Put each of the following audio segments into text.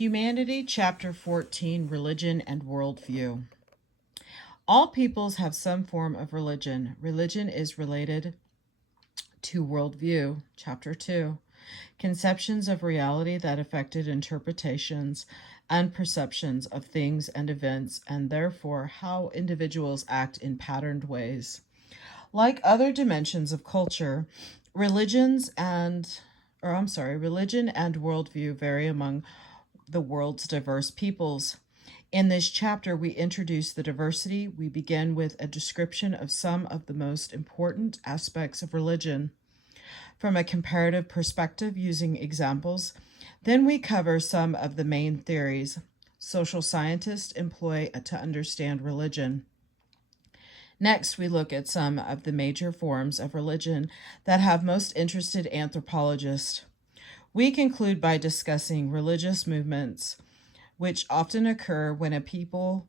Humanity, Chapter 14, Religion and Worldview. All peoples have some form of religion. Religion is related to worldview, Chapter 2. Conceptions of reality that affected interpretations and perceptions of things and events, and therefore how individuals act in patterned ways. Like other dimensions of culture, religion and worldview vary among the world's diverse peoples. In this chapter, we introduce the diversity. We begin with a description of some of the most important aspects of religion from a comparative perspective using examples. Then we cover some of the main theories social scientists employ to understand religion. Next, we look at some of the major forms of religion that have most interested anthropologists. We conclude by discussing religious movements, which often occur when a people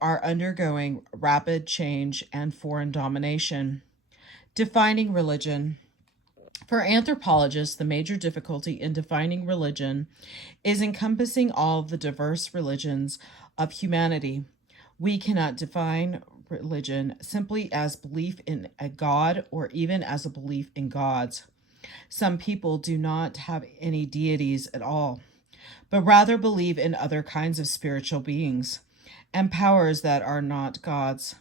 are undergoing rapid change and foreign domination. Defining religion. For anthropologists, the major difficulty in defining religion is encompassing all the diverse religions of humanity. We cannot define religion simply as belief in a god or even as a belief in gods. Some people do not have any deities at all, but rather believe in other kinds of spiritual beings and powers that are not gods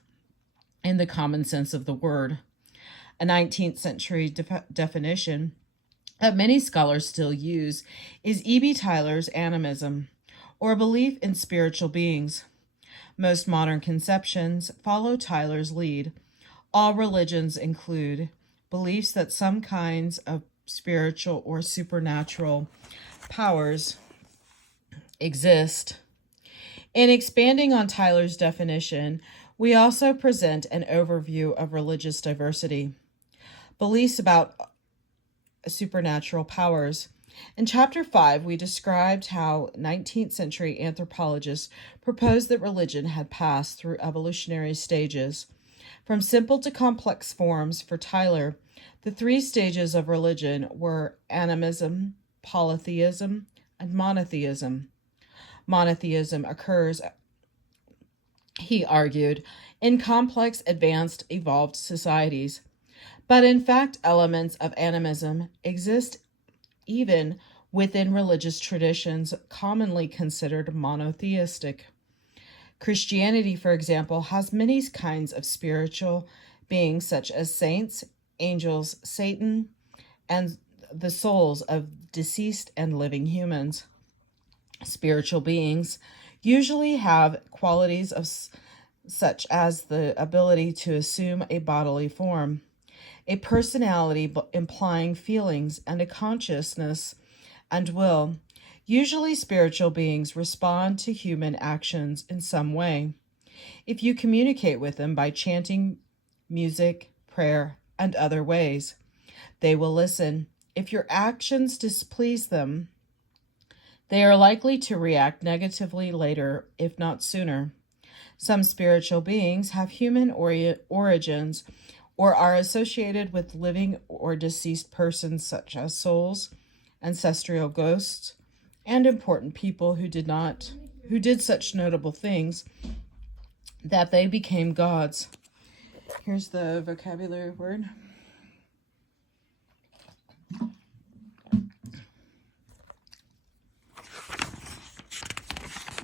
in the common sense of the word. A 19th century definition that many scholars still use is E.B. Tylor's animism, or belief in spiritual beings. Most modern conceptions follow Tylor's lead. All religions include beliefs that some kinds of spiritual or supernatural powers exist. In expanding on Tylor's definition, we also present an overview of religious diversity. Beliefs about supernatural powers. In Chapter 5, we described how 19th century anthropologists proposed that religion had passed through evolutionary stages. From simple to complex forms, for Tylor, the three stages of religion were animism, polytheism, and monotheism. Monotheism occurs, he argued, in complex, advanced, evolved societies. But in fact, elements of animism exist even within religious traditions commonly considered monotheistic. Christianity, for example, has many kinds of spiritual beings such as saints, angels, Satan, and the souls of deceased and living humans. Spiritual beings usually have qualities such as the ability to assume a bodily form, a personality implying feelings, and a consciousness and will. Usually, spiritual beings respond to human actions in some way. If you communicate with them by chanting, music, prayer, and other ways, they will listen. If your actions displease them, they are likely to react negatively later, if not sooner. Some spiritual beings have human origins or are associated with living or deceased persons such as souls, ancestral ghosts, and important people who did such notable things that they became gods. Here's the vocabulary word.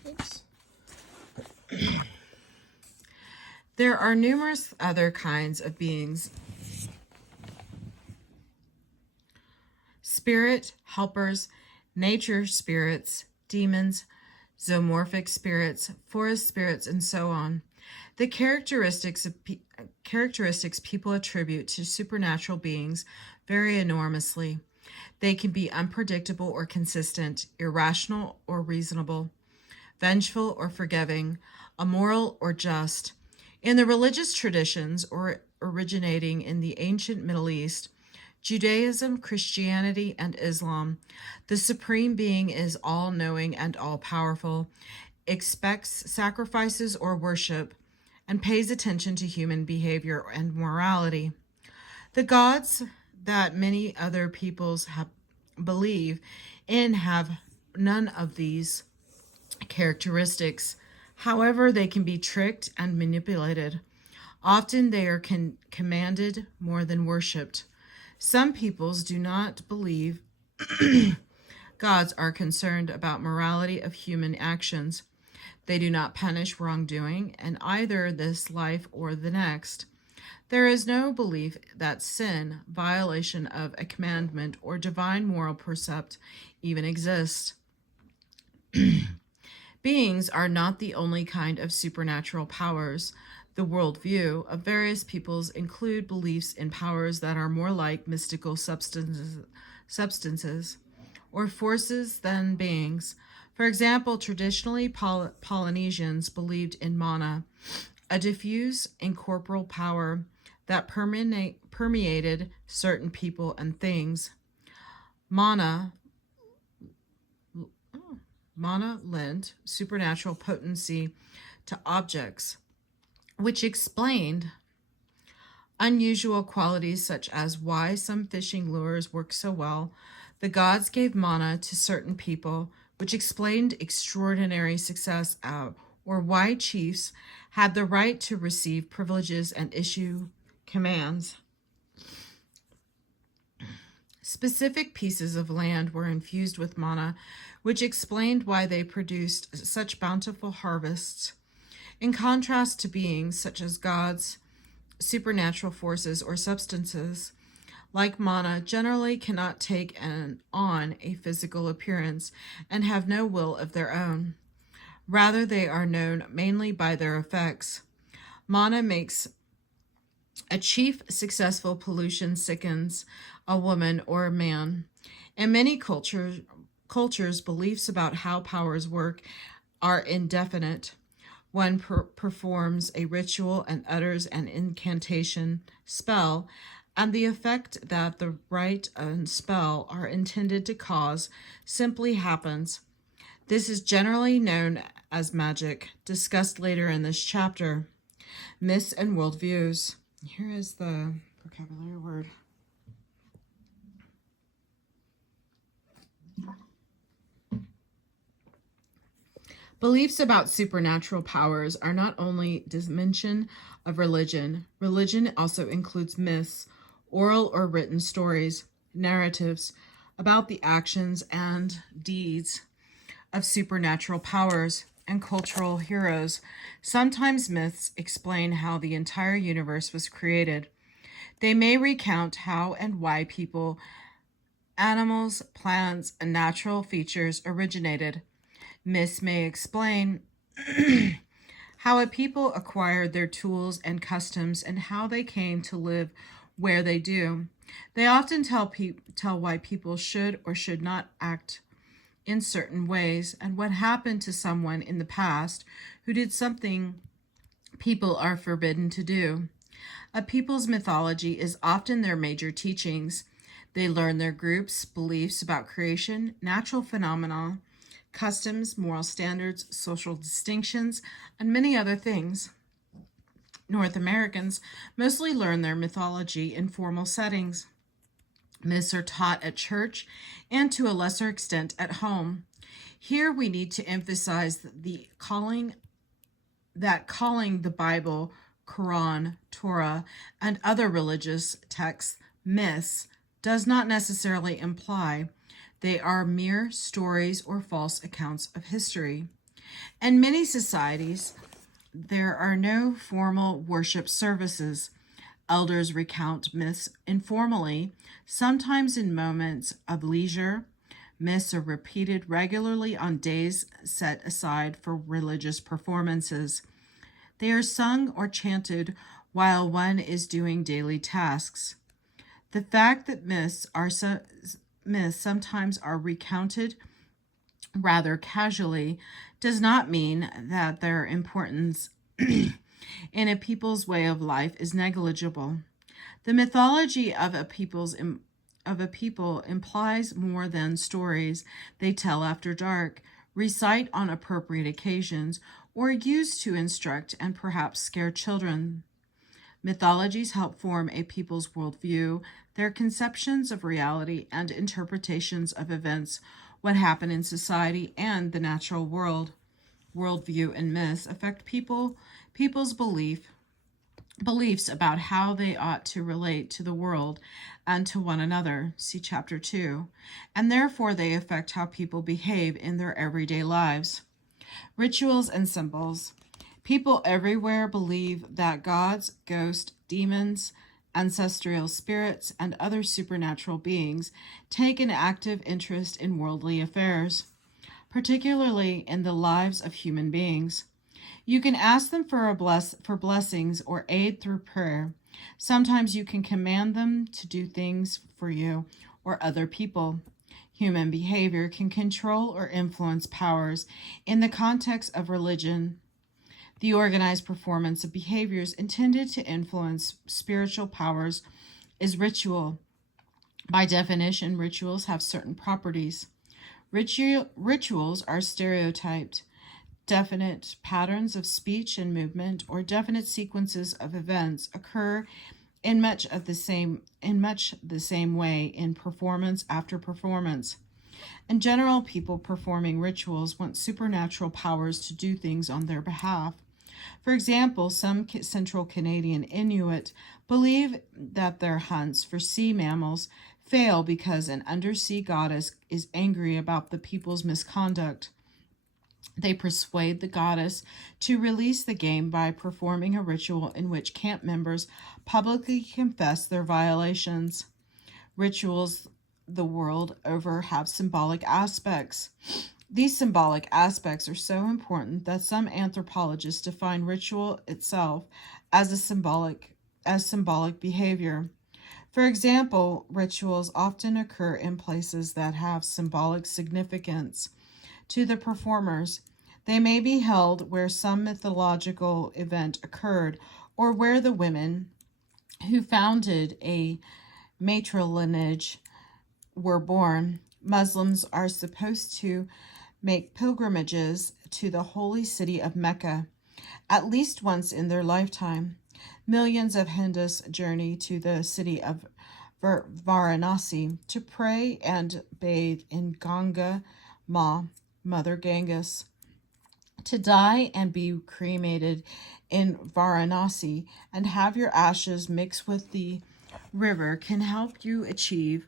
Oops. There are numerous other kinds of beings. Spirit, helpers, nature spirits, demons, zoomorphic spirits, forest spirits, and so on. The characteristics people attribute to supernatural beings vary enormously. They can be unpredictable or consistent, irrational or reasonable, vengeful or forgiving, immoral or just. In the religious traditions originating in the ancient Middle East, Judaism, Christianity, and Islam, the supreme being is all-knowing and all-powerful, expects sacrifices or worship, and pays attention to human behavior and morality. The gods that many other peoples believe in have none of these characteristics. However, they can be tricked and manipulated. Often they are commanded more than worshipped. Some peoples do not believe gods are concerned about morality of human actions. They do not punish wrongdoing in either this life or the next. There is no belief that sin, violation of a commandment, or divine moral precept even exist. Beings are not the only kind of supernatural powers. The worldview of various peoples include beliefs in powers that are more like mystical substances or forces than beings. For example, traditionally Polynesians believed in mana, a diffuse incorporeal power that permeated certain people and things. Mana lent supernatural potency to objects, which explained unusual qualities such as why some fishing lures work so well. The gods gave mana to certain people, which explained extraordinary success or why chiefs had the right to receive privileges and issue commands. Specific pieces of land were infused with mana, which explained why they produced such bountiful harvests. In contrast to beings such as gods, supernatural forces, or substances, like mana, generally cannot take on a physical appearance and have no will of their own. Rather, they are known mainly by their effects. Mana makes a chief successful, pollution sickens a woman or a man. In many cultures, beliefs about how powers work are indefinite. One performs a ritual and utters an incantation spell, and the effect that the rite and spell are intended to cause simply happens. This is generally known as magic, discussed later in this chapter. Myths and worldviews. Here is the vocabulary word. Beliefs about supernatural powers are not only dimension of religion. Religion also includes myths, oral or written stories, narratives about the actions and deeds of supernatural powers and cultural heroes. Sometimes myths explain how the entire universe was created. They may recount how and why people, animals, plants, and natural features originated. Myths may explain how a people acquired their tools and customs and how they came to live where they do. They often tell why people should or should not act in certain ways and what happened to someone in the past who did something people are forbidden to do. A people's mythology is often their major teachings. They learn their groups' beliefs about creation, natural phenomena, customs, moral standards, social distinctions, and many other things. North Americans mostly learn their mythology in formal settings. Myths are taught at church and to a lesser extent at home. Here we need to emphasize calling the Bible, Quran, Torah, and other religious texts myths does not necessarily imply they are mere stories or false accounts of history. In many societies, there are no formal worship services. Elders recount myths informally, sometimes in moments of leisure. Myths are repeated regularly on days set aside for religious performances. They are sung or chanted while one is doing daily tasks. The fact that myths sometimes are recounted rather casually does not mean that their importance in a people's way of life is negligible. The mythology of a people implies more than stories they tell after dark, recite on appropriate occasions, or use to instruct and perhaps scare children. Mythologies help form a people's worldview, their conceptions of reality and interpretations of events, what happen in society and the natural world. worldview, and myths affect people's beliefs about how they ought to relate to the world and to one another. See chapter 2. And therefore they affect how people behave in their everyday lives. Rituals and symbols. People everywhere believe that gods, ghosts, demons, ancestral spirits, and other supernatural beings take an active interest in worldly affairs, particularly in the lives of human beings. You can ask them for blessings or aid through prayer. Sometimes you can command them to do things for you or other people. Human behavior can control or influence powers in the context of religion. The organized performance of behaviors intended to influence spiritual powers is ritual. By definition, rituals have certain properties. Rituals are stereotyped, definite patterns of speech and movement, or definite sequences of events occur in much the same way in performance after performance. In general, people performing rituals want supernatural powers to do things on their behalf. For example, some Central Canadian Inuit believe that their hunts for sea mammals fail because an undersea goddess is angry about the people's misconduct. They persuade the goddess to release the game by performing a ritual in which camp members publicly confess their violations. Rituals the world over have symbolic aspects. These symbolic aspects are so important that some anthropologists define ritual itself as symbolic behavior. For example, rituals often occur in places that have symbolic significance to the performers. They may be held where some mythological event occurred or where the women who founded a matrilineage were born. Muslims are supposed to make pilgrimages to the holy city of Mecca at least once in their lifetime. Millions of Hindus journey to the city of Varanasi to pray and bathe in Ganga Ma, Mother Ganges. To die and be cremated in Varanasi and have your ashes mixed with the river can help you achieve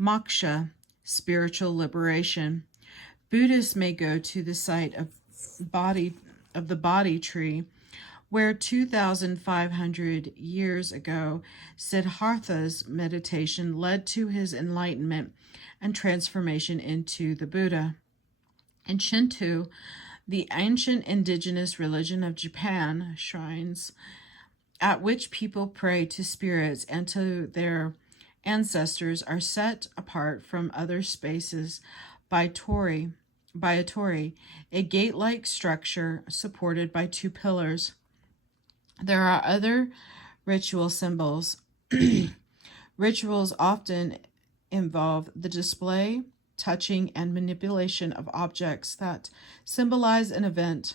moksha, spiritual liberation. Buddhists may go to the site of the Bodhi tree, where 2,500 years ago Siddhartha's meditation led to his enlightenment and transformation into the Buddha. In Shinto, the ancient indigenous religion of Japan, shrines at which people pray to spirits and to their ancestors are set apart from other spaces by a torii, a gate-like structure supported by two pillars. There are other ritual symbols. Rituals often involve the display, touching, and manipulation of objects that symbolize an event.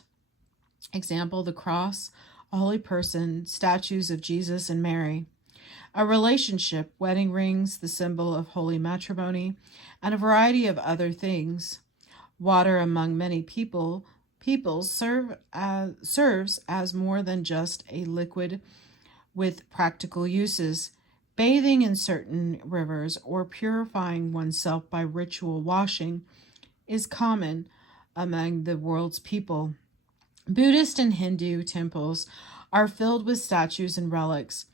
Example, the cross, a holy person, statues of Jesus and Mary. A relationship, wedding rings, the symbol of holy matrimony, and a variety of other things. Water among many peoples serves as more than just a liquid with practical uses. Bathing in certain rivers or purifying oneself by ritual washing is common among the world's people. Buddhist and Hindu temples are filled with statues and relics.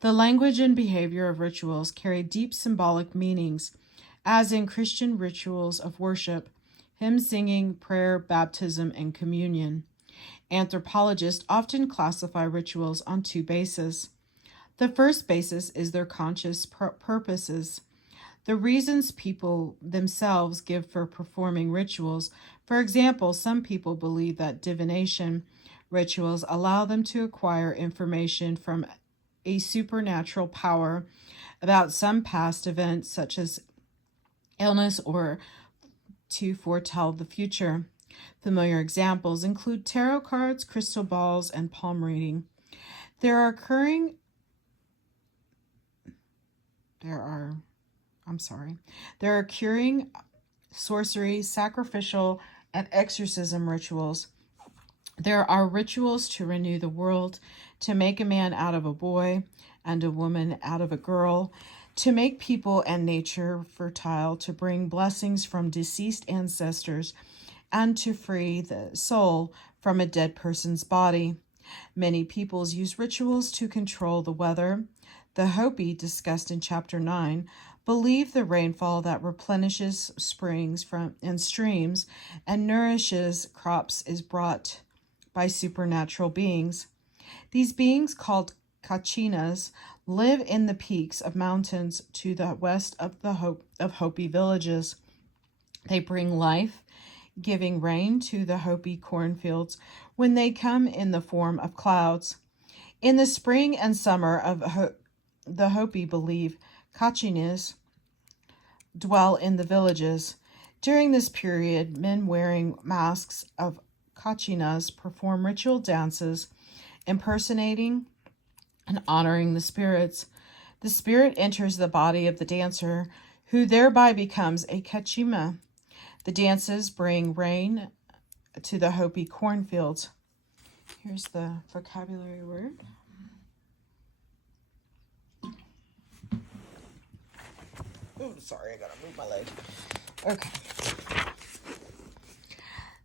The language and behavior of rituals carry deep symbolic meanings, as in Christian rituals of worship, hymn singing, prayer, baptism, and communion. Anthropologists often classify rituals on two bases. The first basis is their conscious purposes, the reasons people themselves give for performing rituals. For example, some people believe that divination rituals allow them to acquire information from a supernatural power about some past events, such as illness, or to foretell the future. Familiar examples include tarot cards, crystal balls, and palm reading. There are curing, sorcery, sacrificial, and exorcism rituals. There are rituals to renew the world, to make a man out of a boy and a woman out of a girl, to make people and nature fertile, to bring blessings from deceased ancestors, and to free the soul from a dead person's body. Many peoples use rituals to control the weather. The Hopi, discussed in chapter 9, believe the rainfall that replenishes springs and streams and nourishes crops is brought by supernatural beings. These beings, called Kachinas, live in the peaks of mountains to the west of the Hopi villages. They bring life, giving rain to the Hopi cornfields when they come in the form of clouds. In the spring and summer of the Hopi believe Kachinas dwell in the villages. During this period, men wearing masks of Kachinas perform ritual dances, impersonating and honoring the spirits. The spirit enters the body of the dancer, who thereby becomes a Kachima. The dances bring rain to the Hopi cornfields. Here's the vocabulary word. Oh, sorry, I gotta move my leg. Okay.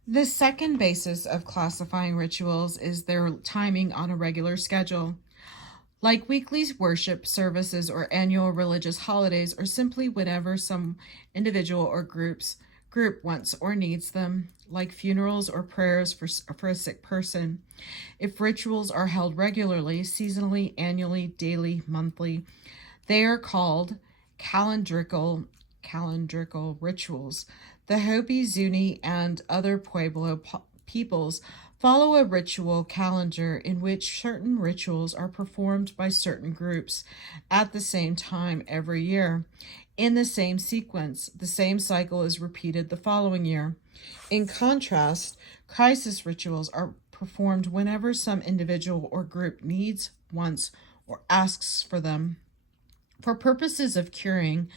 The second basis of classifying rituals is their timing on a regular schedule. Like weekly worship services or annual religious holidays, or simply whenever some individual or group wants or needs them, like funerals or prayers for a sick person. If rituals are held regularly, seasonally, annually, daily, monthly, they are called calendrical rituals. The Hopi, Zuni, and other Pueblo peoples follow a ritual calendar in which certain rituals are performed by certain groups at the same time every year. In the same sequence, the same cycle is repeated the following year. In contrast, crisis rituals are performed whenever some individual or group needs, wants, or asks for them. For purposes of curing,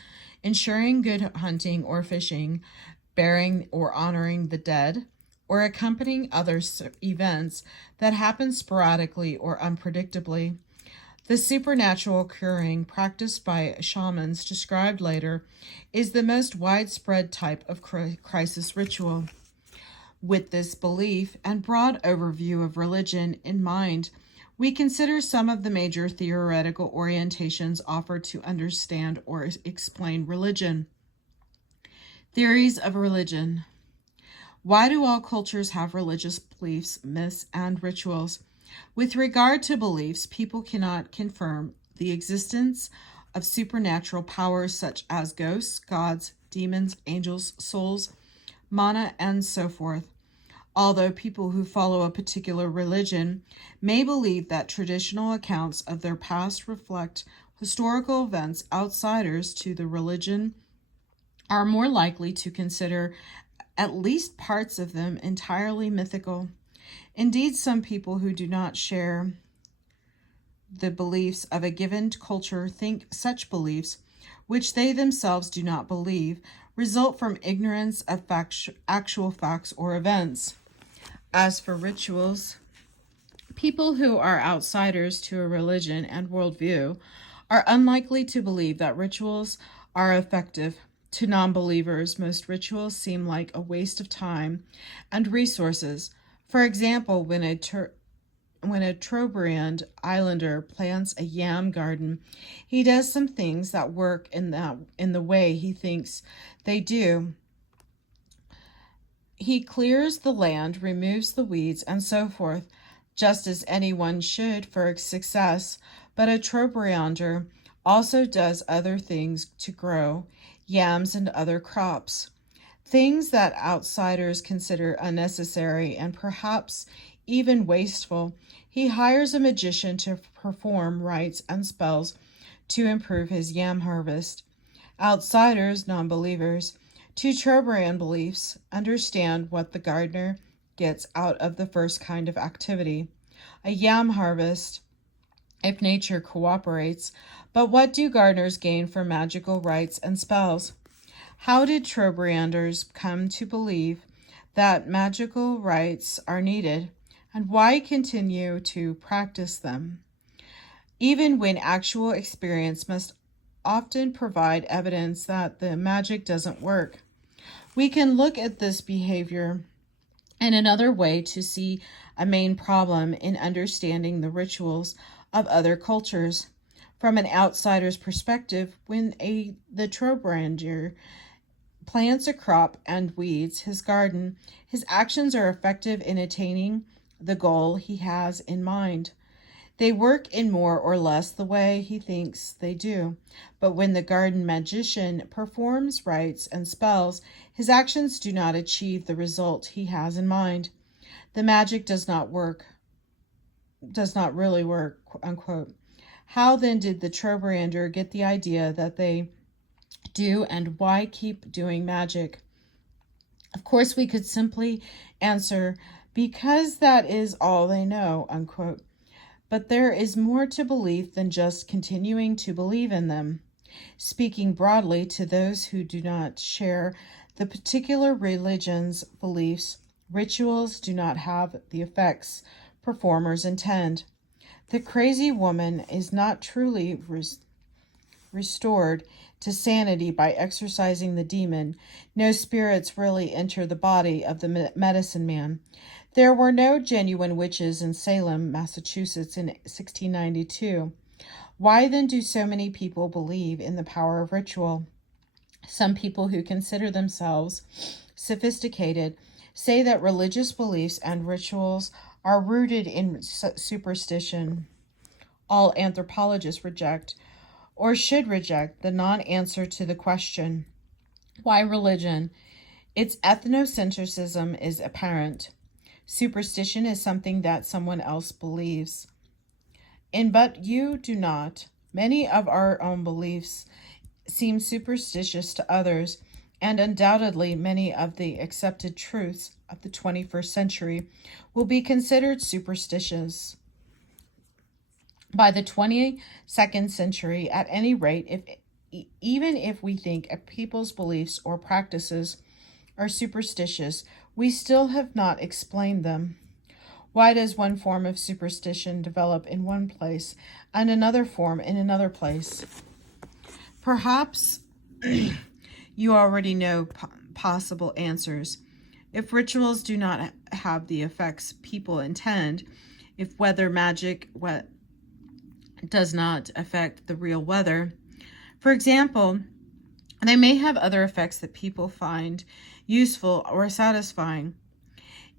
ensuring good hunting or fishing, burying or honoring the dead, or accompanying other events that happen sporadically or unpredictably. The supernatural curing practiced by shamans, described later, is the most widespread type of crisis ritual. With this belief and broad overview of religion in mind, we consider some of the major theoretical orientations offered to understand or explain religion. Theories of religion. Why do all cultures have religious beliefs, myths, and rituals? With regard to beliefs, people cannot confirm the existence of supernatural powers such as ghosts, gods, demons, angels, souls, mana, and so forth. Although people who follow a particular religion may believe that traditional accounts of their past reflect historical events, outsiders to the religion are more likely to consider at least parts of them entirely mythical. Indeed, some people who do not share the beliefs of a given culture think such beliefs, which they themselves do not believe, result from ignorance of actual facts or events. As for rituals, people who are outsiders to a religion and worldview are unlikely to believe that rituals are effective. To non-believers, most rituals seem like a waste of time and resources. For example, when a Trobriand islander plants a yam garden, he does some things that work in the way he thinks they do. He clears the land, removes the weeds, and so forth, just as anyone should for success. But a Trobriander also does other things to grow yams and other crops, things that outsiders consider unnecessary and perhaps even wasteful. He hires a magician to perform rites and spells to improve his yam harvest. Outsiders, non-believers, to Trobriand beliefs, understand what the gardener gets out of the first kind of activity, a yam harvest, if nature cooperates. But what do gardeners gain from magical rites and spells? How did Trobrianders come to believe that magical rites are needed? And why continue to practice them, even when actual experience must often provide evidence that the magic doesn't work? We can look at this behavior in another way to see a main problem in understanding the rituals of other cultures. From an outsider's perspective, when the Trobrander plants a crop and weeds his garden, his actions are effective in attaining the goal he has in mind. They work in more or less the way he thinks they do. But when the garden magician performs rites and spells, his actions do not achieve the result he has in mind. The magic does not really work, unquote. How then did the Trobrander get the idea that they do, and why keep doing magic? Of course, we could simply answer, because that is all they know, unquote. But there is more to belief than just continuing to believe in them. Speaking broadly to those who do not share the particular religion's beliefs, rituals do not have the effects performers intend. The crazy woman is not truly restored to sanity by exorcising the demon. No spirits really enter the body of the medicine man. There were no genuine witches in Salem, Massachusetts in 1692. Why then do so many people believe in the power of ritual? Some people who consider themselves sophisticated say that religious beliefs and rituals are rooted in superstition. All anthropologists reject, or should reject, the non-answer to the question, why religion? Its ethnocentrism is apparent. Superstition is something that someone else believes in, but you do not. Many of our own beliefs seem superstitious to others, and undoubtedly many of the accepted truths of the 21st century will be considered superstitious by the 22nd century. At any rate, even if we think a people's beliefs or practices are superstitious, we still have not explained them. Why does one form of superstition develop in one place and another form in another place? Perhaps you already know possible answers. If rituals do not have the effects people intend, if weather magic does not affect the real weather, for example, they may have other effects that people find useful or satisfying.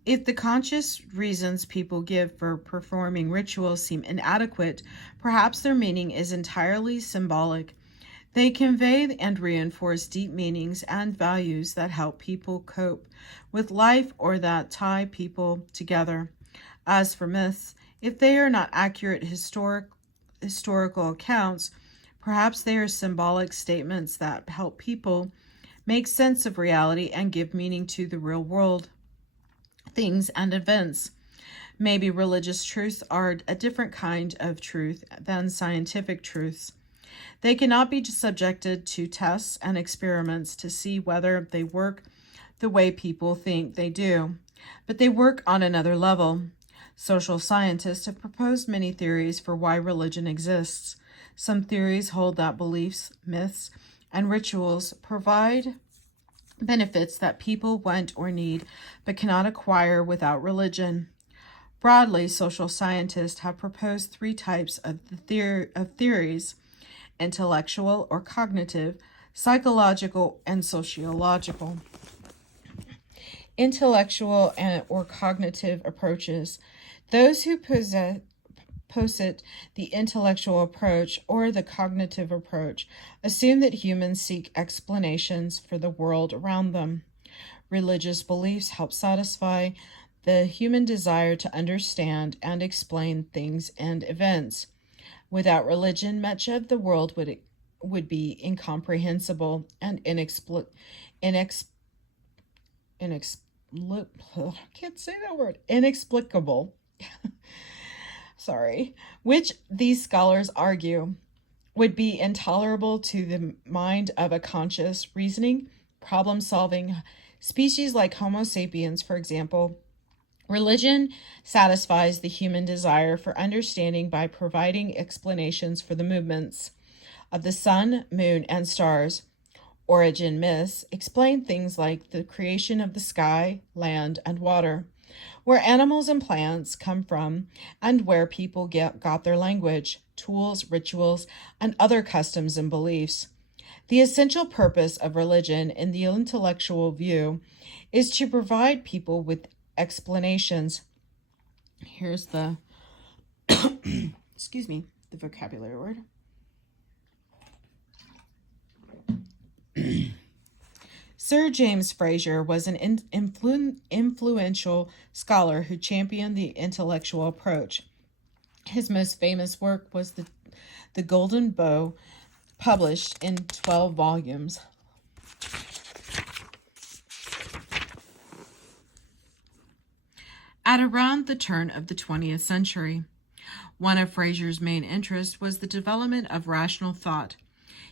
If the conscious reasons people give for performing rituals seem inadequate, perhaps their meaning is entirely symbolic. They convey and reinforce deep meanings and values that help people cope with life or that tie people together. As for myths, if they are not accurate historical accounts, perhaps they are symbolic statements that help people make sense of reality and give meaning to the real world, things and events. Maybe religious truths are a different kind of truth than scientific truths. They cannot be subjected to tests and experiments to see whether they work the way people think they do, but they work on another level. Social scientists have proposed many theories for why religion exists. Some theories hold that beliefs, myths, and rituals provide benefits that people want or need but cannot acquire without religion. Broadly, social scientists have proposed three types of theories: intellectual or cognitive, psychological, and sociological. Intellectual or cognitive approaches. Those who posit the intellectual approach or the cognitive approach assume that humans seek explanations for the world around them. Religious beliefs help satisfy the human desire to understand and explain things and events. Without religion, much of the world would be incomprehensible and inexplicable. Sorry, which these scholars argue would be intolerable to the mind of a conscious, reasoning, problem-solving species like Homo sapiens, for example, Religion satisfies the human desire for understanding by providing explanations for the movements of the sun, moon, and stars. Origin myths explain things like the creation of the sky, land, and water, where animals and plants come from, and where people got their language, tools, rituals, and other customs and beliefs. The essential purpose of religion in the intellectual view is to provide people with explanations. Here's the excuse me, the vocabulary word. Sir James Frazer was an influential scholar who championed the intellectual approach. His most famous work was the Golden Bough, published in 12 volumes. At around the turn of the 20th century, one of Frazer's main interests was the development of rational thought.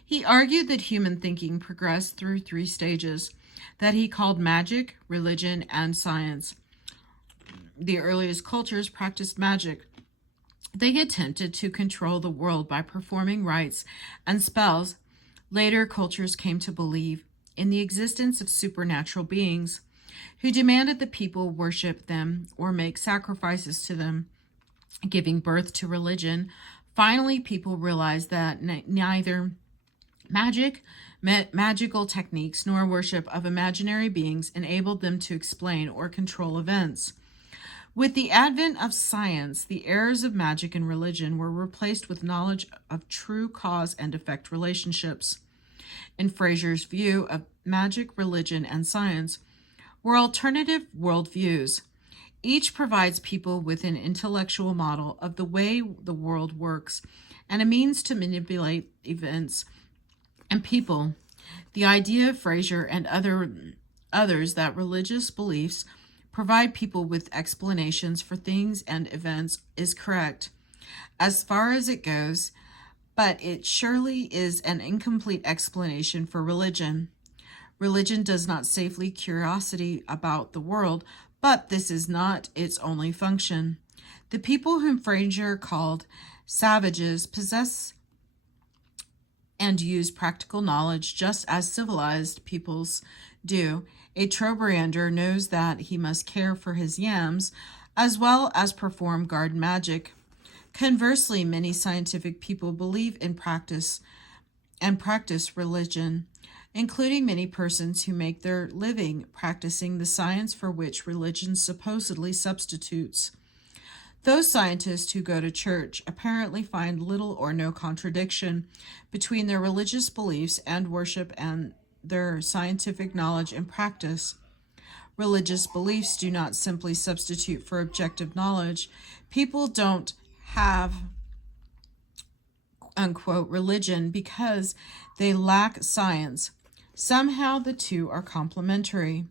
He argued that human thinking progressed through three stages that he called magic, religion, and science. The earliest cultures practiced magic. They attempted to control the world by performing rites and spells. Later cultures came to believe in the existence of supernatural beings who demanded the people worship them or make sacrifices to them, giving birth to religion. Finally, people realized that neither magical techniques nor worship of imaginary beings enabled them to explain or control events. With the advent of science, the errors of magic and religion were replaced with knowledge of true cause and effect relationships. In Frazer's view of magic, religion, and science were alternative worldviews. Each provides people with an intellectual model of the way the world works and a means to manipulate events and people. The idea of Frazer and others that religious beliefs provide people with explanations for things and events is correct as far as it goes, but it surely is an incomplete explanation for religion. Religion does not safely curiosity about the world, but this is not its only function. The people whom Frazer called savages possess and use practical knowledge just as civilized peoples do. A Trobriander knows that he must care for his yams as well as perform garden magic. Conversely, many scientific people believe in practice religion, including many persons who make their living practicing the science for which religion supposedly substitutes. Those scientists who go to church apparently find little or no contradiction between their religious beliefs and worship and their scientific knowledge and practice. Religious beliefs do not simply substitute for objective knowledge. People don't have, unquote, religion because they lack science. Somehow the two are complementary.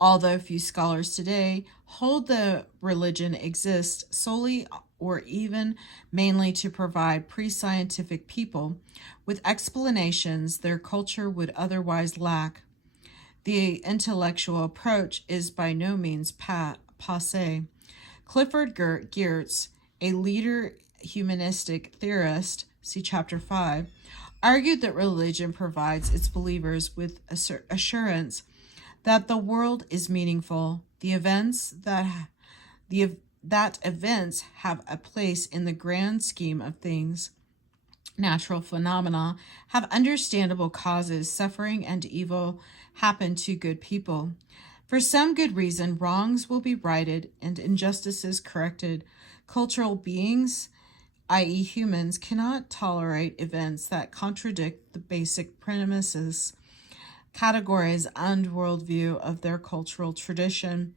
Although few scholars today hold the religion exists solely or even mainly to provide pre-scientific people with explanations their culture would otherwise lack, the intellectual approach is by no means passé. Clifford Geertz, a leader humanistic theorist, see Chapter 5, argued that religion provides its believers with assurance that the world is meaningful, that events have a place in the grand scheme of things. Natural phenomena have understandable causes. Suffering and evil happen to good people. For some good reason, wrongs will be righted and injustices corrected. Cultural beings, i.e. humans, cannot tolerate events that contradict the basic premises, categories, and worldview of their cultural tradition.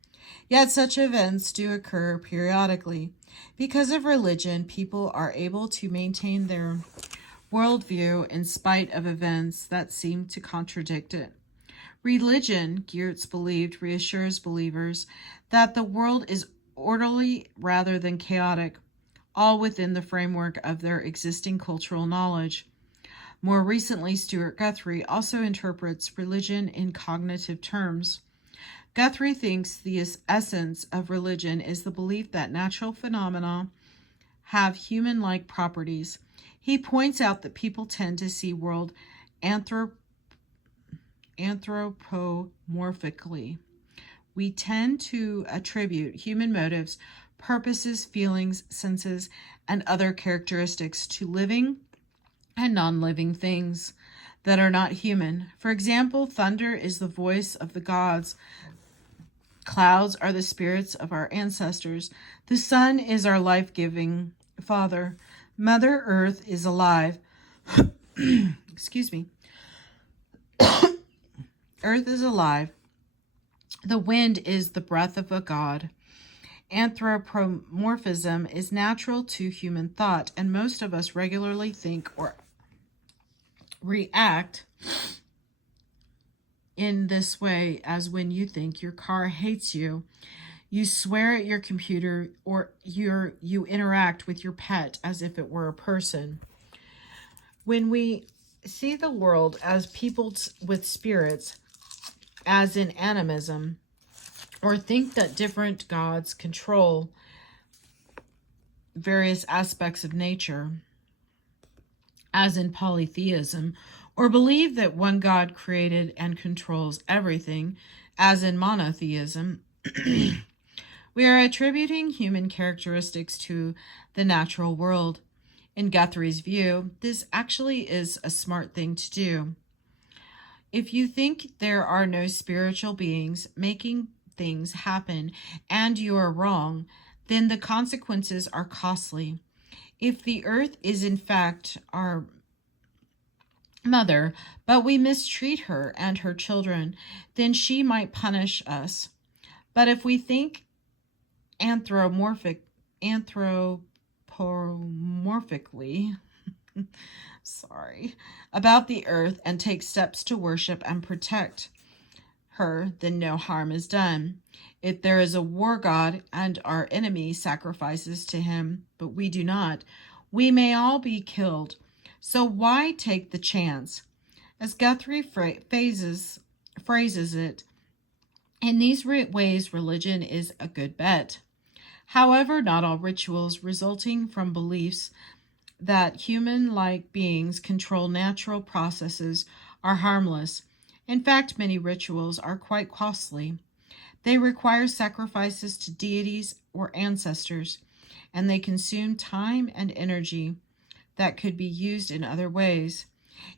Yet such events do occur periodically. Because of religion, people are able to maintain their worldview in spite of events that seem to contradict it. Religion, Geertz believed, reassures believers that the world is orderly rather than chaotic, all within the framework of their existing cultural knowledge. More recently, Stuart Guthrie also interprets religion in cognitive terms. Guthrie thinks the essence of religion is the belief that natural phenomena have human-like properties. He points out that people tend to see world anthropomorphically. We tend to attribute human motives, purposes, feelings, senses, and other characteristics to living and non-living things that are not human. For example, thunder is the voice of the gods. Clouds are the spirits of our ancestors. The sun is our life-giving father. Mother Earth is alive. Excuse me. Earth is alive. The wind is the breath of a god. Anthropomorphism is natural to human thought, and most of us regularly think or react in this way, as when you think your car hates you, you swear at your computer, or you interact with your pet as if it were a person. When we see the world as people with spirits, as in animism, or think that different gods control various aspects of nature, as in polytheism, or believe that one God created and controls everything, as in monotheism, we are attributing human characteristics to the natural world. In Guthrie's view, this actually is a smart thing to do. If you think there are no spiritual beings making things happen and you are wrong, then the consequences are costly. If the earth is in fact our mother, but we mistreat her and her children, then she might punish us. But if we think anthropomorphically, about the earth and take steps to worship and protect her, then no harm is done. If there is a war god and our enemy sacrifices to him, but we do not, we may all be killed. So why take the chance? As Guthrie phrases it, in these ways, religion is a good bet. However, not all rituals resulting from beliefs that human-like beings control natural processes are harmless. In fact, many rituals are quite costly. They require sacrifices to deities or ancestors, and they consume time and energy that could be used in other ways.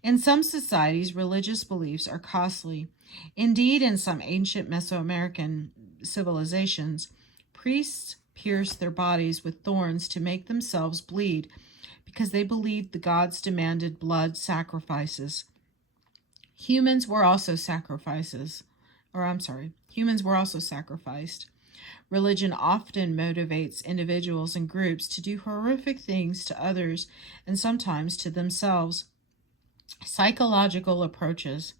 In some societies, religious beliefs are costly. Indeed, in some ancient Mesoamerican civilizations, priests pierced their bodies with thorns to make themselves bleed because they believed the gods demanded blood sacrifices. Humans were also sacrificed. Religion often motivates individuals and groups to do horrific things to others and sometimes to themselves. Psychological approaches.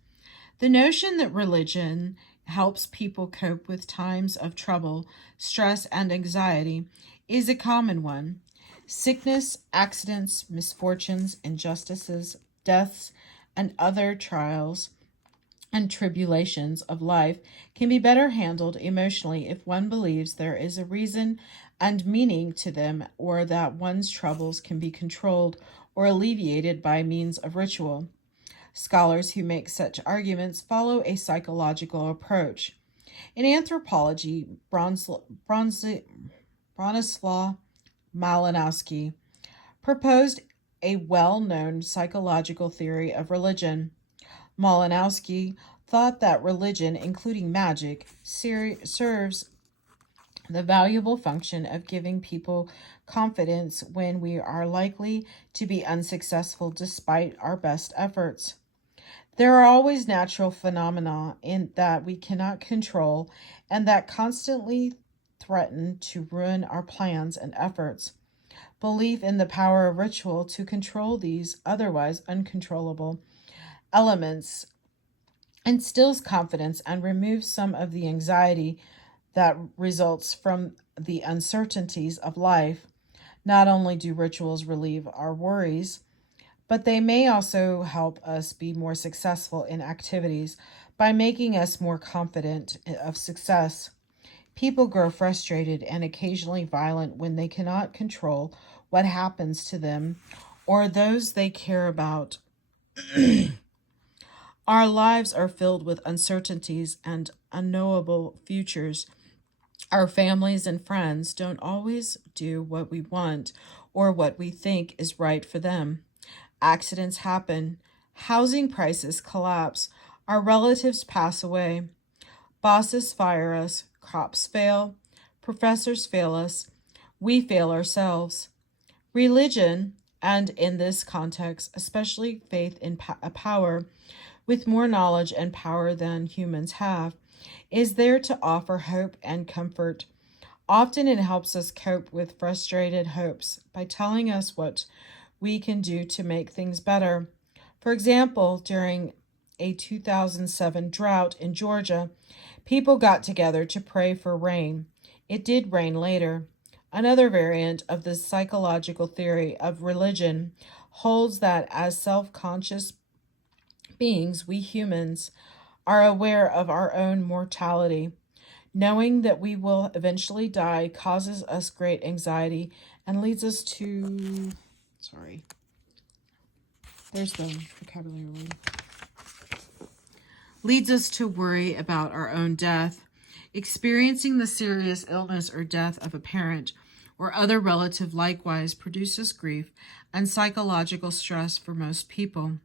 The notion that religion helps people cope with times of trouble, stress, and anxiety is a common one. Sickness, accidents, misfortunes, injustices, deaths, and other trials and tribulations of life can be better handled emotionally if one believes there is a reason and meaning to them, or that one's troubles can be controlled or alleviated by means of ritual. Scholars who make such arguments follow a psychological approach. In Anthropology, Bronislaw Malinowski proposed a well-known psychological theory of religion. Malinowski thought that religion, including magic, serves the valuable function of giving people confidence when we are likely to be unsuccessful despite our best efforts. There are always natural phenomena that we cannot control and that constantly threaten to ruin our plans and efforts. Belief in the power of ritual to control these otherwise uncontrollable elements instills confidence and removes some of the anxiety that results from the uncertainties of life. Not only do rituals relieve our worries, but they may also help us be more successful in activities by making us more confident of success. People grow frustrated and occasionally violent when they cannot control what happens to them or those they care about. Our lives are filled with uncertainties and unknowable futures. Our families and friends don't always do what we want or what we think is right for them. Accidents happen, housing prices collapse, our relatives pass away, bosses fire us, crops fail, professors fail us, we fail ourselves. Religion, and in this context, especially faith in a power with more knowledge and power than humans have, is there to offer hope and comfort. Often it helps us cope with frustrated hopes by telling us what we can do to make things better. For example, during a 2007 drought in Georgia, people got together to pray for rain. It did rain later. Another variant of the psychological theory of religion holds that as self conscious beings, we humans are aware of our own mortality. Knowing that we will eventually die causes us great anxiety and leads us to. Sorry. There's the vocabulary word. Leads us to worry about our own death. Experiencing the serious illness or death of a parent or other relative likewise produces grief and psychological stress for most people.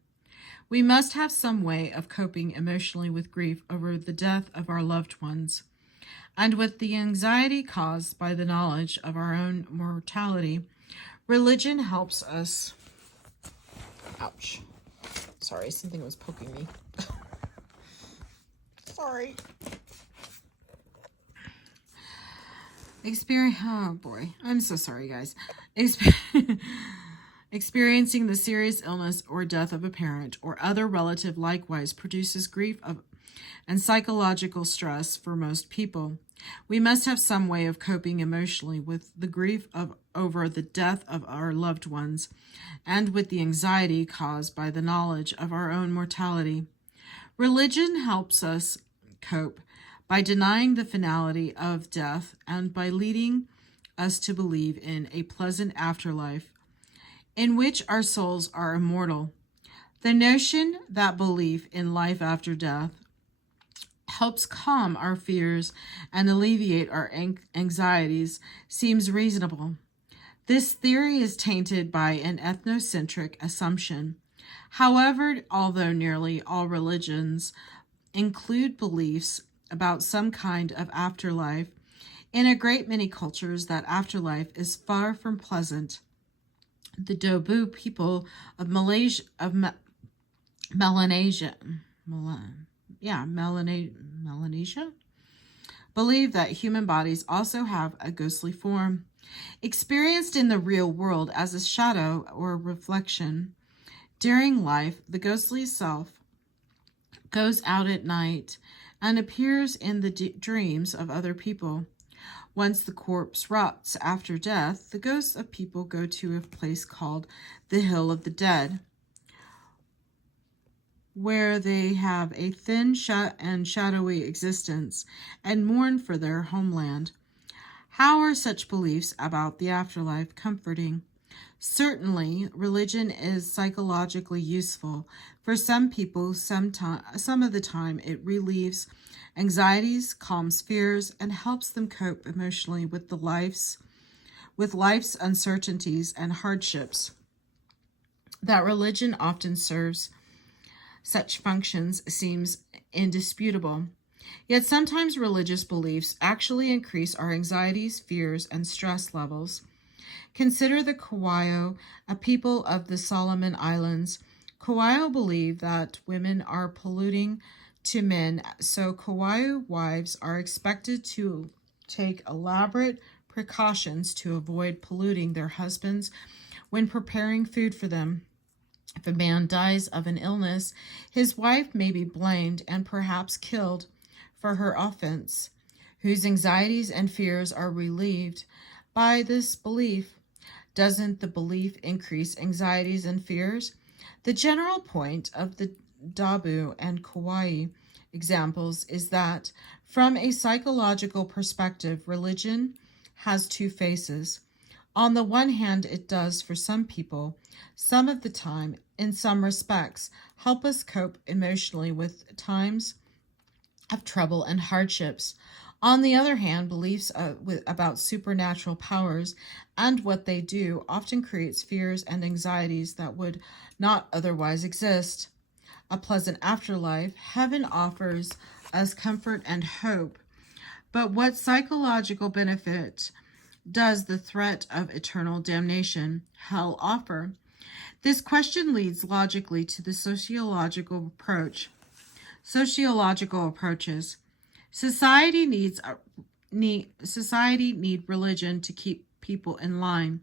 We must have some way of coping emotionally with grief over the death of our loved ones, and with the anxiety caused by the knowledge of our own mortality. Religion helps us. Ouch. Sorry, something was poking me. Sorry. Oh boy, I'm so sorry, guys. Experiencing the serious illness or death of a parent or other relative likewise produces grief and psychological stress for most people. We must have some way of coping emotionally with the grief over the death of our loved ones and with the anxiety caused by the knowledge of our own mortality. Religion helps us cope by denying the finality of death and by leading us to believe in a pleasant afterlife in which our souls are immortal. The notion that belief in life after death helps calm our fears and alleviate our anxieties seems reasonable. This theory is tainted by an ethnocentric assumption. However, although nearly all religions include beliefs about some kind of afterlife, in a great many cultures that afterlife is far from pleasant. The Dobu people of Melanesia, Melanesia, believe that human bodies also have a ghostly form, experienced in the real world as a shadow or reflection. During life, the ghostly self goes out at night and appears in the dreams of other people. Once the corpse rots after death, the ghosts of people go to a place called the Hill of the Dead, where they have a thin and shadowy existence and mourn for their homeland. How are such beliefs about the afterlife comforting? Certainly, religion is psychologically useful. For some people, some of the time, it relieves anxieties, calms fears, and helps them cope emotionally with life's uncertainties and hardships. That religion often serves such functions seems indisputable. Yet sometimes religious beliefs actually increase our anxieties, fears, and stress levels. Consider the Kauai, a people of the Solomon Islands. Kauai believe that women are polluting to men, so Kauai wives are expected to take elaborate precautions to avoid polluting their husbands when preparing food for them. If a man dies of an illness, his wife may be blamed and perhaps killed for her offense, whose anxieties and fears are relieved by this belief. Doesn't the belief increase anxieties and fears? The general point of the Dabu and Kauai examples is that, from a psychological perspective, religion has two faces. On the one hand, it does, for some people, some of the time, in some respects, help us cope emotionally with times of trouble and hardships. On the other hand, beliefs about supernatural powers and what they do often creates fears and anxieties that would not otherwise exist. A pleasant afterlife, heaven offers us comfort and hope. But what psychological benefit does the threat of eternal damnation, hell, offer? This question leads logically to the sociological approaches. Society need religion to keep people in line.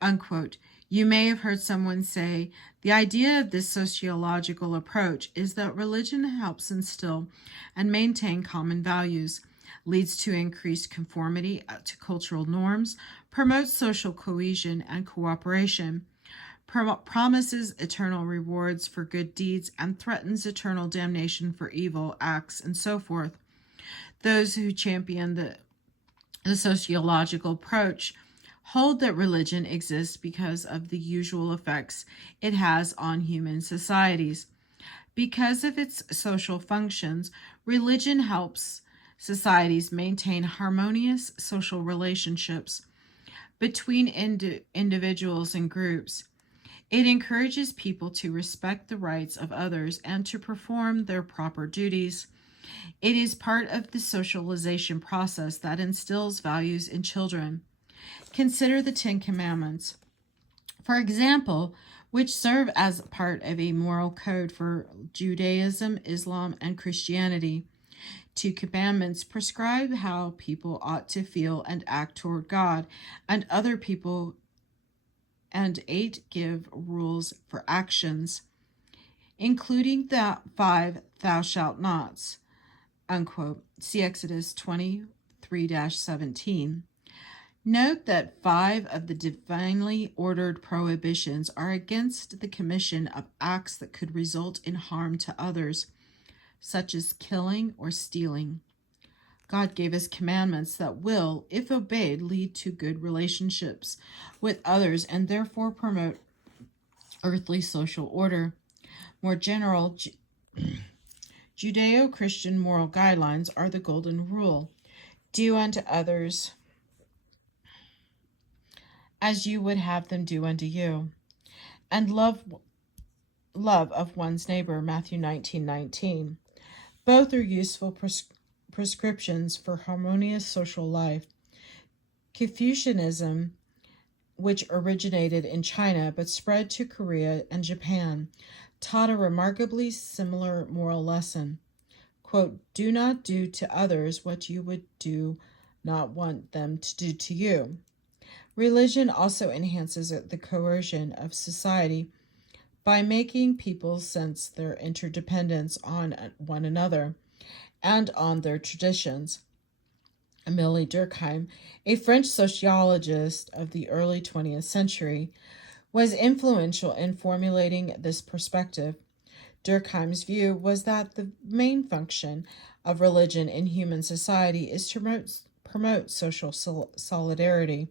Unquote. You may have heard someone say, the idea of this sociological approach is that religion helps instill and maintain common values, leads to increased conformity to cultural norms, promotes social cohesion and cooperation, promises eternal rewards for good deeds, and threatens eternal damnation for evil acts, and so forth. Those who champion the sociological approach hold that religion exists because of the usual effects it has on human societies. Because of its social functions, religion helps societies maintain harmonious social relationships between individuals and groups. It encourages people to respect the rights of others and to perform their proper duties. It is part of the socialization process that instills values in children. Consider the Ten Commandments, for example, which serve as part of a moral code for Judaism, Islam, and Christianity. 2 commandments prescribe how people ought to feel and act toward God and other people, and 8 give rules for actions, including the 5 thou shalt nots, unquote. See Exodus 23-17. Note that 5 of the divinely ordered prohibitions are against the commission of acts that could result in harm to others, such as killing or stealing. God gave us commandments that will, if obeyed, lead to good relationships with others and therefore promote earthly social order. More general, Judeo-Christian moral guidelines are the golden rule. Do unto others as you would have them do unto you, and love of one's neighbor, Matthew 19:19. Both are useful prescriptions for harmonious social life. Confucianism, which originated in China but spread to Korea and Japan, taught a remarkably similar moral lesson. Quote, do not do to others what you would not want them to do to you. Religion also enhances the cohesion of society by making people sense their interdependence on one another and on their traditions. Émile Durkheim, a French sociologist of the early 20th century, was influential in formulating this perspective. Durkheim's view was that the main function of religion in human society is to promote social solidarity,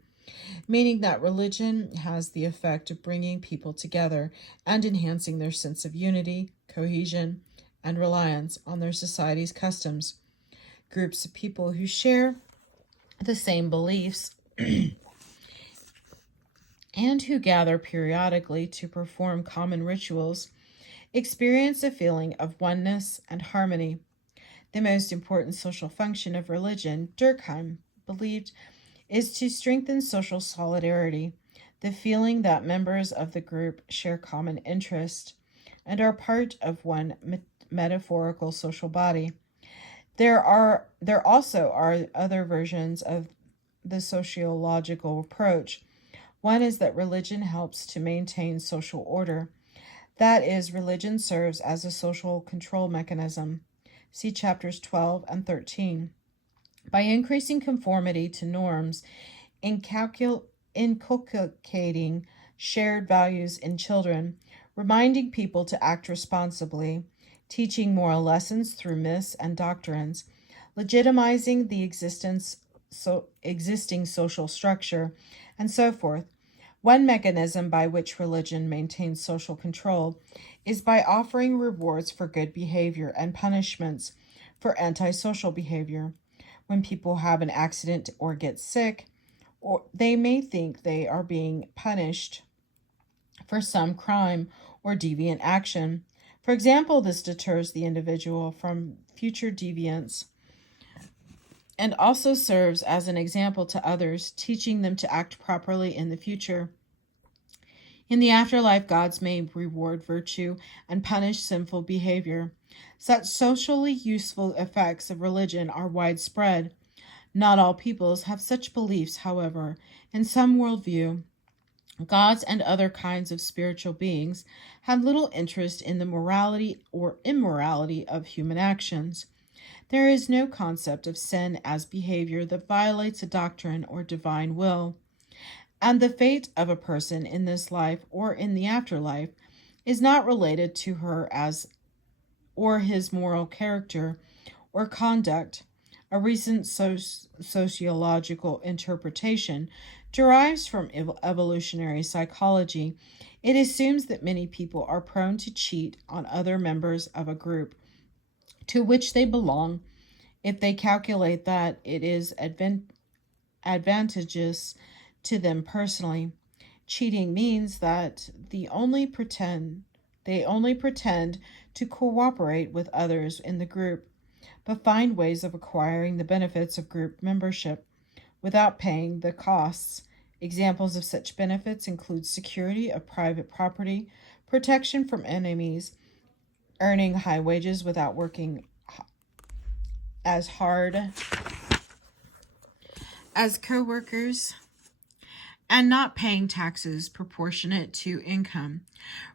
meaning that religion has the effect of bringing people together and enhancing their sense of unity, cohesion, and reliance on their society's customs. Groups of people who share the same beliefs and who gather periodically to perform common rituals experience a feeling of oneness and harmony. The most important social function of religion, Durkheim believed, is to strengthen social solidarity, the feeling that members of the group share common interests and are part of one metaphorical social body. There also are other versions of the sociological approach. One is that religion helps to maintain social order. That is, religion serves as a social control mechanism. See chapters 12 and 13. By increasing conformity to norms, inculcating shared values in children, reminding people to act responsibly, teaching moral lessons through myths and doctrines, legitimizing the existing social structure, and so forth. One mechanism by which religion maintains social control is by offering rewards for good behavior and punishments for antisocial behavior. When people have an accident or get sick, or they may think they are being punished for some crime or deviant action. For example, this deters the individual from future deviance and also serves as an example to others, teaching them to act properly in the future. In the afterlife, gods may reward virtue and punish sinful behavior. Such socially useful effects of religion are widespread. Not all peoples have such beliefs, however. In some worldview, gods and other kinds of spiritual beings have little interest in the morality or immorality of human actions. There is no concept of sin as behavior that violates a doctrine or divine will, and the fate of a person in this life or in the afterlife is not related to her as or his moral character or conduct. A recent sociological interpretation derives from evolutionary psychology. It assumes that many people are prone to cheat on other members of a group to which they belong if they calculate that it is advantageous to them personally. Cheating means that they only pretend to cooperate with others in the group, but find ways of acquiring the benefits of group membership without paying the costs. Examples of such benefits include security of private property, protection from enemies, earning high wages without working as hard as coworkers, and not paying taxes proportionate to income.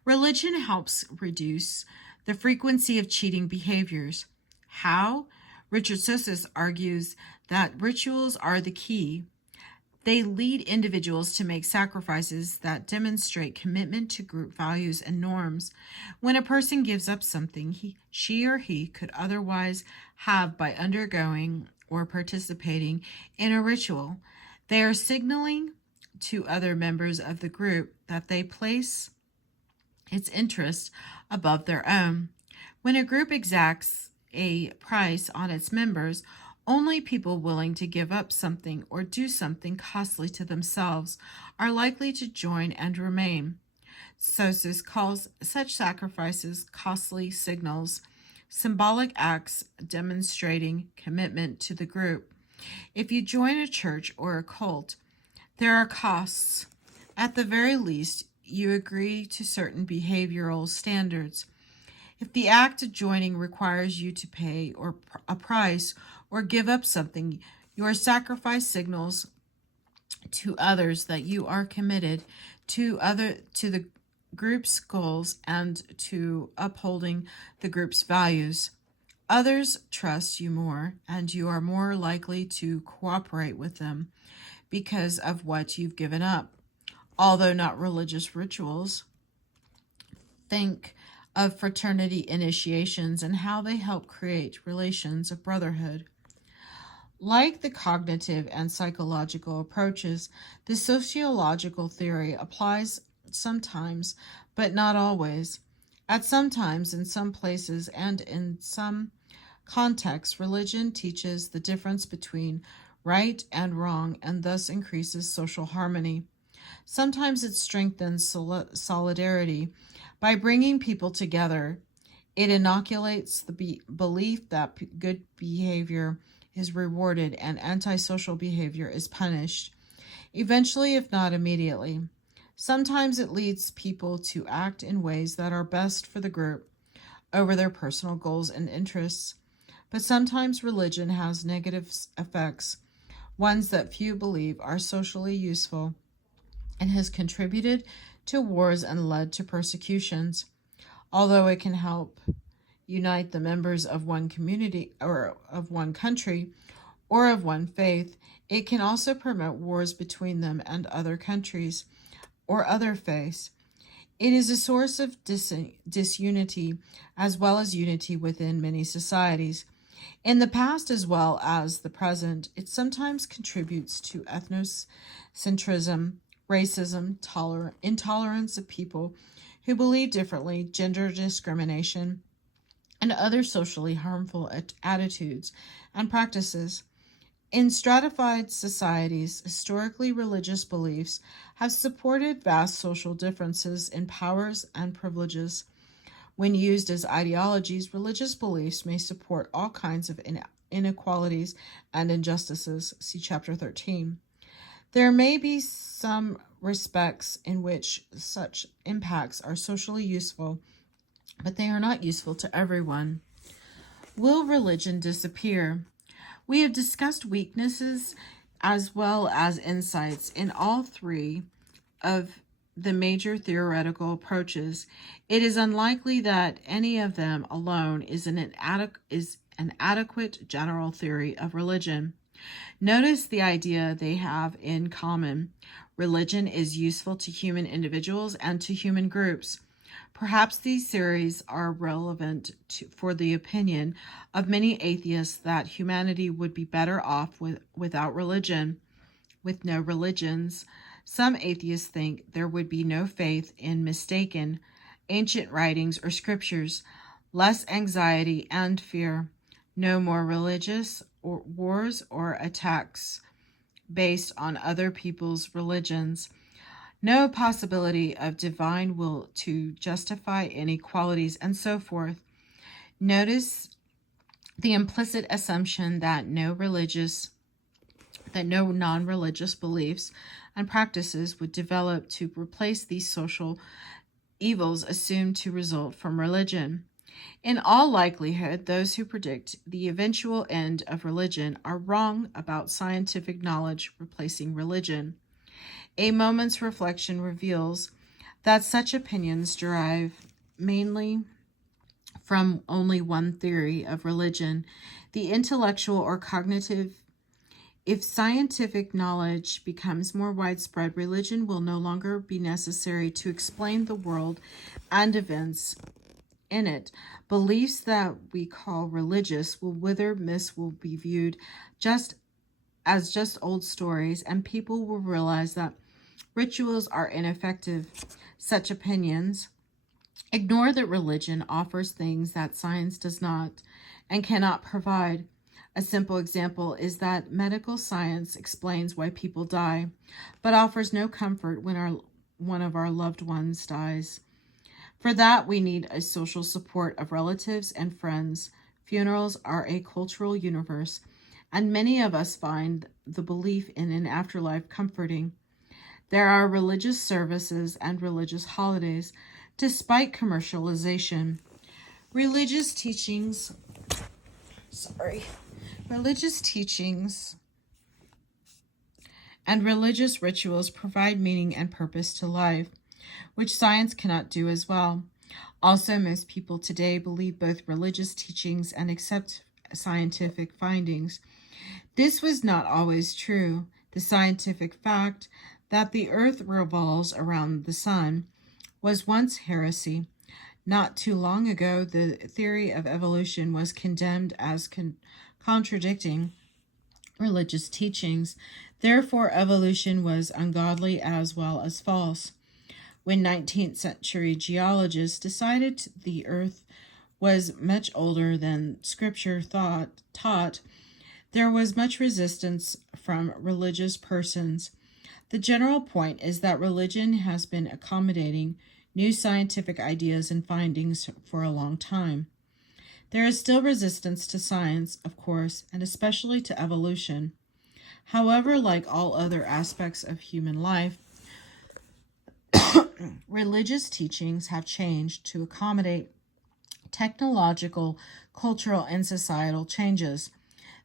Religion helps reduce the frequency of cheating behaviors. How? Richard Sosis argues that rituals are the key. They lead individuals to make sacrifices that demonstrate commitment to group values and norms. When a person gives up something she or he could otherwise have by undergoing or participating in a ritual, they are signaling to other members of the group that they place its interests above their own. When a group exacts a price on its members, only people willing to give up something or do something costly to themselves are likely to join and remain. Sosis calls such sacrifices costly signals, symbolic acts demonstrating commitment to the group. If you join a church or a cult, there are costs. At the very least, you agree to certain behavioral standards. If the act of joining requires you to pay a price or give up something, your sacrifice signals to others that you are committed to the group's goals and to upholding the group's values. Others trust you more, and you are more likely to cooperate with them because of what you've given up. Although not religious rituals, think of fraternity initiations and how they help create relations of brotherhood. Like the cognitive and psychological approaches, the sociological theory applies sometimes, but not always. At some times, in some places, and in some contexts, religion teaches the difference between right and wrong and thus increases social harmony. Sometimes it strengthens solidarity by bringing people together. It inoculates the belief that good behavior is rewarded and antisocial behavior is punished, eventually, if not immediately. Sometimes it leads people to act in ways that are best for the group over their personal goals and interests. But sometimes religion has negative effects, ones that few believe are socially useful, and has contributed to wars and led to persecutions. Although it can help unite the members of one community or of one country or of one faith, it can also promote wars between them and other countries or other faiths. It is a source of disunity as well as unity within many societies. In the past as well as the present, it sometimes contributes to ethnocentrism, racism, intolerance of people who believe differently, gender discrimination, and other socially harmful attitudes and practices. In stratified societies, historically religious beliefs have supported vast social differences in powers and privileges. When used as ideologies, religious beliefs may support all kinds of inequalities and injustices. See Chapter 13. There may be some respects in which such impacts are socially useful, but they are not useful to everyone. Will religion disappear? We have discussed weaknesses as well as insights in all three of the major theoretical approaches. It is unlikely that any of them alone is an adequate general theory of religion. Notice the idea they have in common. Religion is useful to human individuals and to human groups. Perhaps these theories are relevant for the opinion of many atheists that humanity would be better off without religion, with no religions. Some atheists think there would be no faith in mistaken ancient writings or scriptures, less anxiety and fear, no more religious wars or attacks based on other people's religions, no possibility of divine will to justify inequalities, and so forth. Notice the implicit assumption that no non-religious beliefs and practices would develop to replace these social evils assumed to result from religion. In all likelihood, those who predict the eventual end of religion are wrong about scientific knowledge replacing religion. A moment's reflection reveals that such opinions derive mainly from only one theory of religion, the intellectual or cognitive. If scientific knowledge becomes more widespread, religion will no longer be necessary to explain the world and events in it. Beliefs that we call religious will wither, myths will be viewed just old stories, and people will realize that rituals are ineffective. Such opinions ignore that religion offers things that science does not and cannot provide. A simple example is that medical science explains why people die, but offers no comfort when one of our loved ones dies. For that, we need a social support of relatives and friends. Funerals are a cultural universe, and many of us find the belief in an afterlife comforting. There are religious services and religious holidays, despite commercialization. Religious teachings and religious rituals provide meaning and purpose to life, which science cannot do as well. Also, most people today believe both religious teachings and accept scientific findings. This was not always true. The scientific fact that the earth revolves around the sun was once heresy. Not too long ago, the theory of evolution was condemned as contradicting religious teachings. Therefore, evolution was ungodly as well as false. When 19th century geologists decided the earth was much older than scripture taught, there was much resistance from religious persons. The general point is that religion has been accommodating new scientific ideas and findings for a long time. There is still resistance to science, of course, and especially to evolution. However, like all other aspects of human life, religious teachings have changed to accommodate technological, cultural, and societal changes.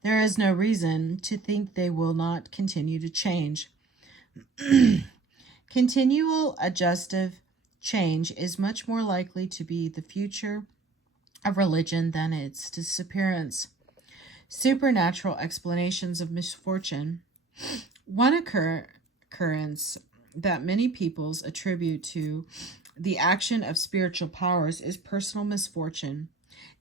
There is no reason to think they will not continue to change. Continual adjustive change is much more likely to be the future of religion than its disappearance. Supernatural explanations of misfortune. One occurrence that many peoples attribute to the action of spiritual powers is personal misfortune,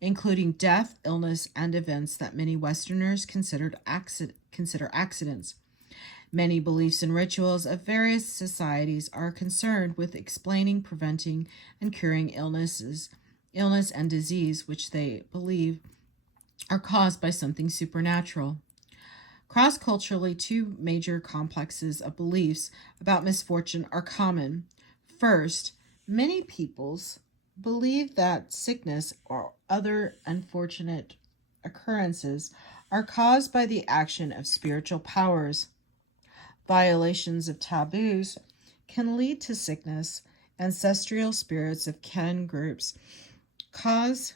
including death, illness, and events that many Westerners consider accidents. Many beliefs and rituals of various societies are concerned with explaining, preventing, and curing illness and disease, which they believe are caused by something supernatural. Cross culturally, two major complexes of beliefs about misfortune are common. First, many peoples believe that sickness or other unfortunate occurrences are caused by the action of spiritual powers. Violations of taboos can lead to sickness. Ancestral spirits of kin groups cause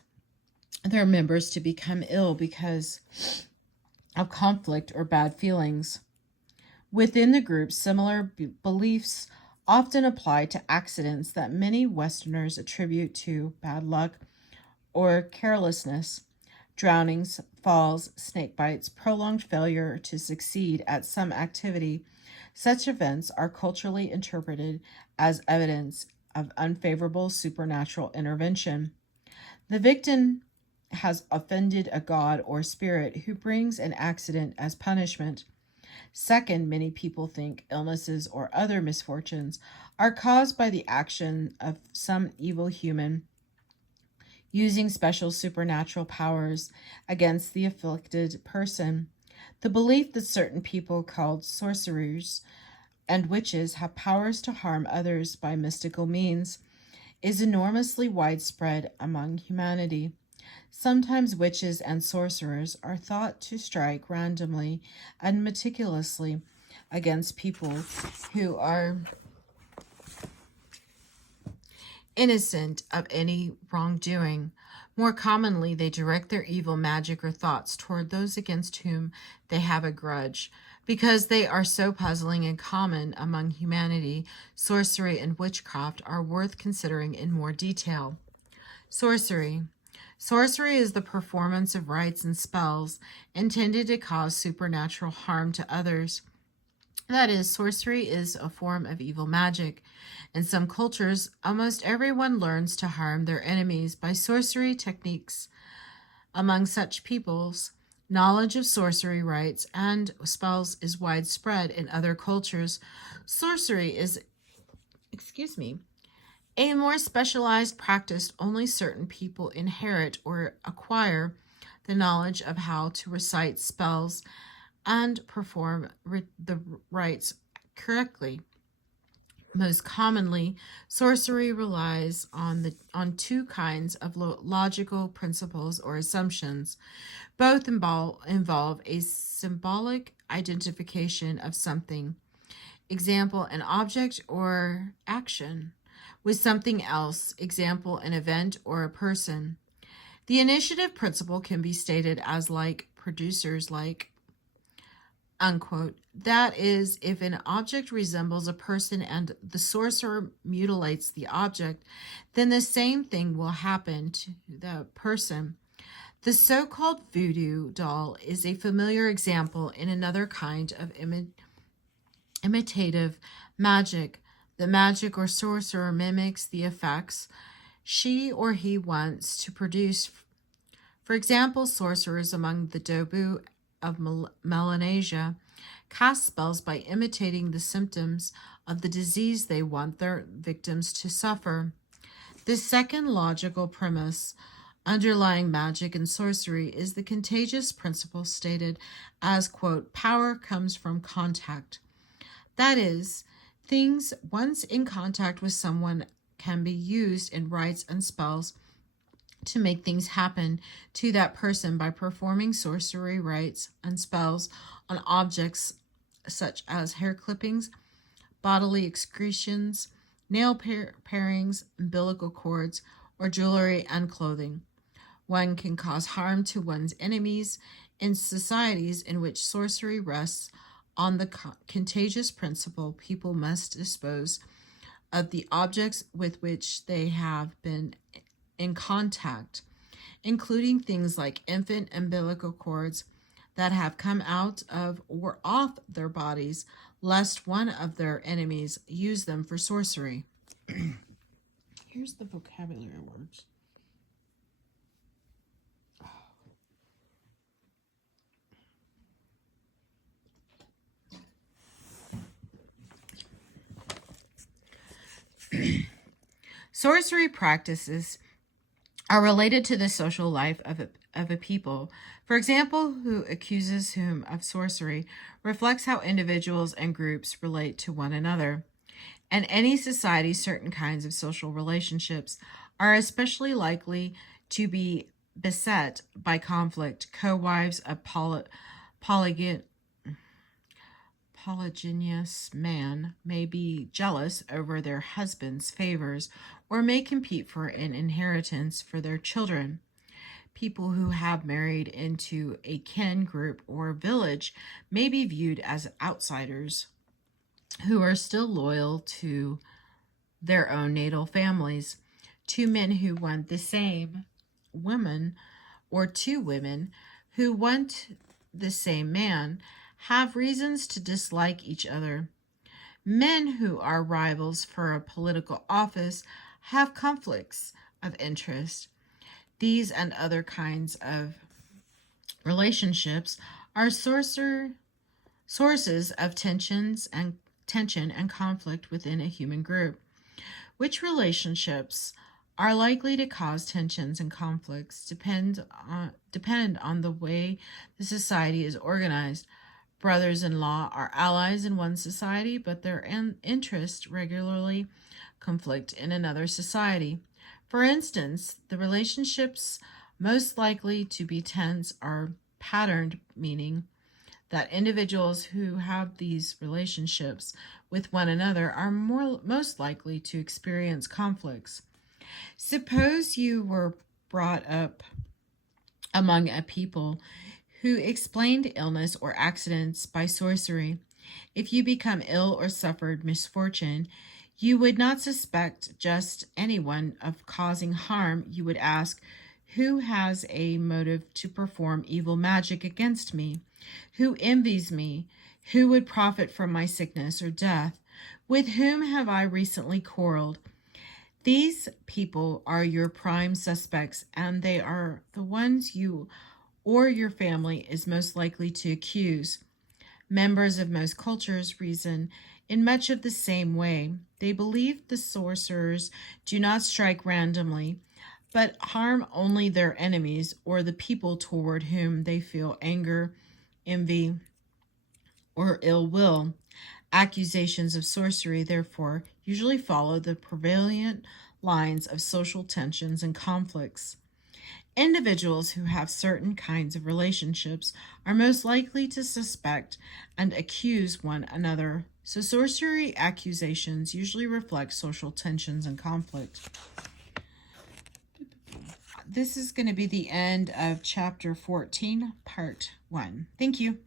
their members to become ill because of conflict or bad feelings. Within the group, similar beliefs often apply to accidents that many Westerners attribute to bad luck or carelessness. Drownings, falls, snake bites, prolonged failure to succeed at some activity. Such events are culturally interpreted as evidence of unfavorable supernatural intervention. The victim has offended a god or spirit who brings an accident as punishment. Second, many people think illnesses or other misfortunes are caused by the action of some evil human using special supernatural powers against the afflicted person. The belief that certain people called sorcerers and witches have powers to harm others by mystical means is enormously widespread among humanity. Sometimes witches and sorcerers are thought to strike randomly and meticulously against people who are innocent of any wrongdoing. More commonly, they direct their evil magic or thoughts toward those against whom they have a grudge. Because they are so puzzling and common among humanity, sorcery and witchcraft are worth considering in more detail. Sorcery. Sorcery is the performance of rites and spells intended to cause supernatural harm to others. That is, sorcery is a form of evil magic. In some cultures, almost everyone learns to harm their enemies by sorcery techniques. Among such peoples, knowledge of sorcery rites and spells is widespread. In other cultures, sorcery is, a more specialized practice. Only certain people inherit or acquire the knowledge of how to recite spells and perform the rites correctly. Most commonly, sorcery relies on two kinds of logical principles or assumptions. Both involve a symbolic identification of something, example, an object or action, with something else, example, an event or a person. The initiative principle can be stated as like producers like, unquote. That is, if an object resembles a person and the sorcerer mutilates the object, then the same thing will happen to the person. The so-called voodoo doll is a familiar example in another kind of imitative magic. The magic or sorcerer mimics the effects she or he wants to produce. For example, sorcerers among the Dobu of Melanesia cast spells by imitating the symptoms of the disease they want their victims to suffer. The second logical premise underlying magic and sorcery is the contagious principle stated as, quote, power comes from contact. That is, things once in contact with someone can be used in rites and spells to make things happen to that person by performing sorcery rites and spells on objects such as hair clippings, bodily excretions, nail parings, umbilical cords, or jewelry and clothing. One can cause harm to one's enemies in societies in which sorcery rests on the contagious principle. People must dispose of the objects with which they have been in contact, including things like infant umbilical cords that have come out of or off their bodies, lest one of their enemies use them for sorcery. Here's the vocabulary words. Sorcery practices are related to the social life of a people. For example, who accuses whom of sorcery reflects how individuals and groups relate to one another. In any society, certain kinds of social relationships are especially likely to be beset by conflict. Co-wives of polygynous man may be jealous over their husband's favors or may compete for an inheritance for their children. People who have married into a kin group or village may be viewed as outsiders who are still loyal to their own natal families. Two men who want the same woman or two women who want the same man have reasons to dislike each other. Men who are rivals for a political office have conflicts of interest. These and other kinds of relationships are sources of tension and conflict within a human group. Which relationships are likely to cause tensions and conflicts depend on the way the society is organized. Brothers-in-law are allies in one society, but their interests regularly conflict in another society. For instance, the relationships most likely to be tense are patterned, meaning that individuals who have these relationships with one another are most likely to experience conflicts. Suppose you were brought up among a people who explained illness or accidents by sorcery. If you become ill or suffered misfortune, you would not suspect just anyone of causing harm. You would ask, who has a motive to perform evil magic against me? Who envies me? Who would profit from my sickness or death? With whom have I recently quarreled? These people are your prime suspects, and they are the ones you or your family is most likely to accuse. Members of most cultures reason in much of the same way. They believe the sorcerers do not strike randomly, but harm only their enemies or the people toward whom they feel anger, envy, or ill will. Accusations of sorcery, therefore, usually follow the prevalent lines of social tensions and conflicts. Individuals who have certain kinds of relationships are most likely to suspect and accuse one another. So, sorcery accusations usually reflect social tensions and conflict. This is going to be the end of chapter 14, part 1. Thank you.